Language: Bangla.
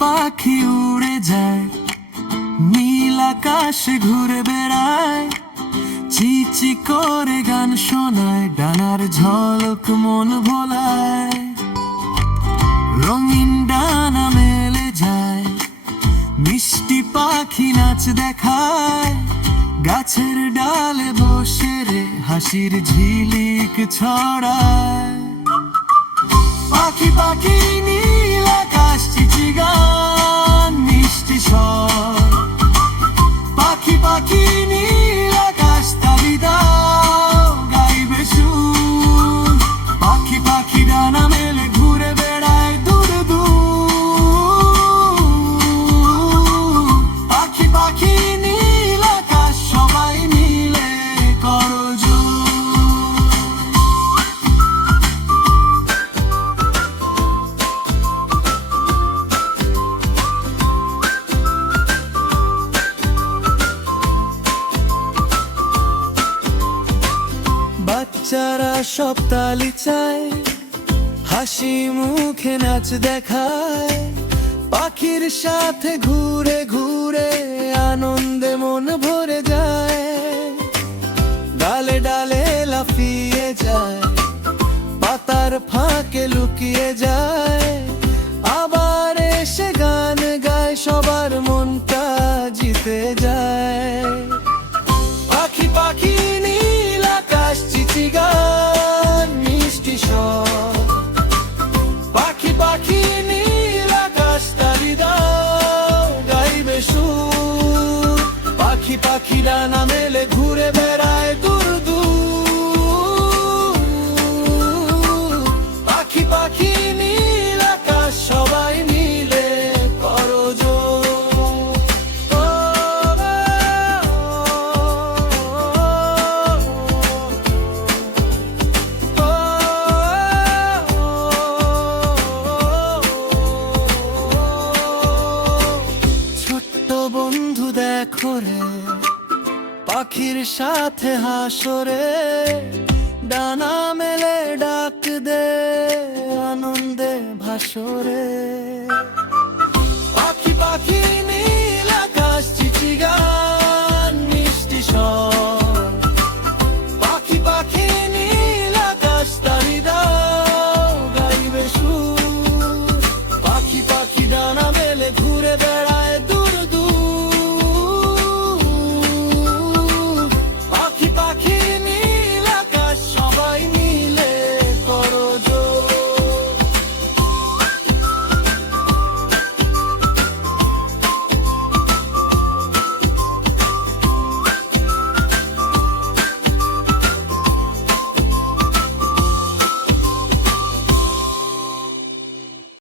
পাখি উড়ে যায়, নীল আকাশে ঘুরে বেড়ায়, চিচি করে গান শোনায়, ডানার ঝলক মন ভোলায়। রঙিন ডানা মেলে যায়, মিষ্টি পাখি নাচ দেখায়, গাছের ডালে বসে রে হাসির ঝিলিক ছড়ায়। পাখি পাখি নীল আকাশ, চিচি গান মিষ্টি স্বর। পাখি পাখি নীল আকাশ, তালি দাও গাইবে সুর। পাখি পাখি ডানা মেলে ঘুরে বেড়ায় দূর দূর। পাখি পাখি নীল আকাশ, সবাই মিলে করজোড়। বাচ্চারা সব তালি চায়, হাসি মুখে নাচ দেখায়, পাখির সাথে ঘুরে ঘুরে আনন্দে মন ভরে যায়। ডালে ডালে লাফিয়ে যায়, পাতার ফাঁকে লুকিয়ে যায়, আবার এসে গান গায়, সবার মনটা জিতে যায়। পাখি পাখি নীল আকাশ, চিচি গান মিষ্টি স্বর। পাখি পাখি নীল আকাশ, তালি দাও গাইবে সুর। পাখি পাখি ডানা মেলে ঘুরে বেড়ায় দূর দূর। পাখি পাখি নীল আকাশ, সবাই মিলে করজোড়। বন্ধু দেখো রে, পাখির সাথে হাসরে, ডানা মেলে ডাক দে আনন্দে ভাসরে।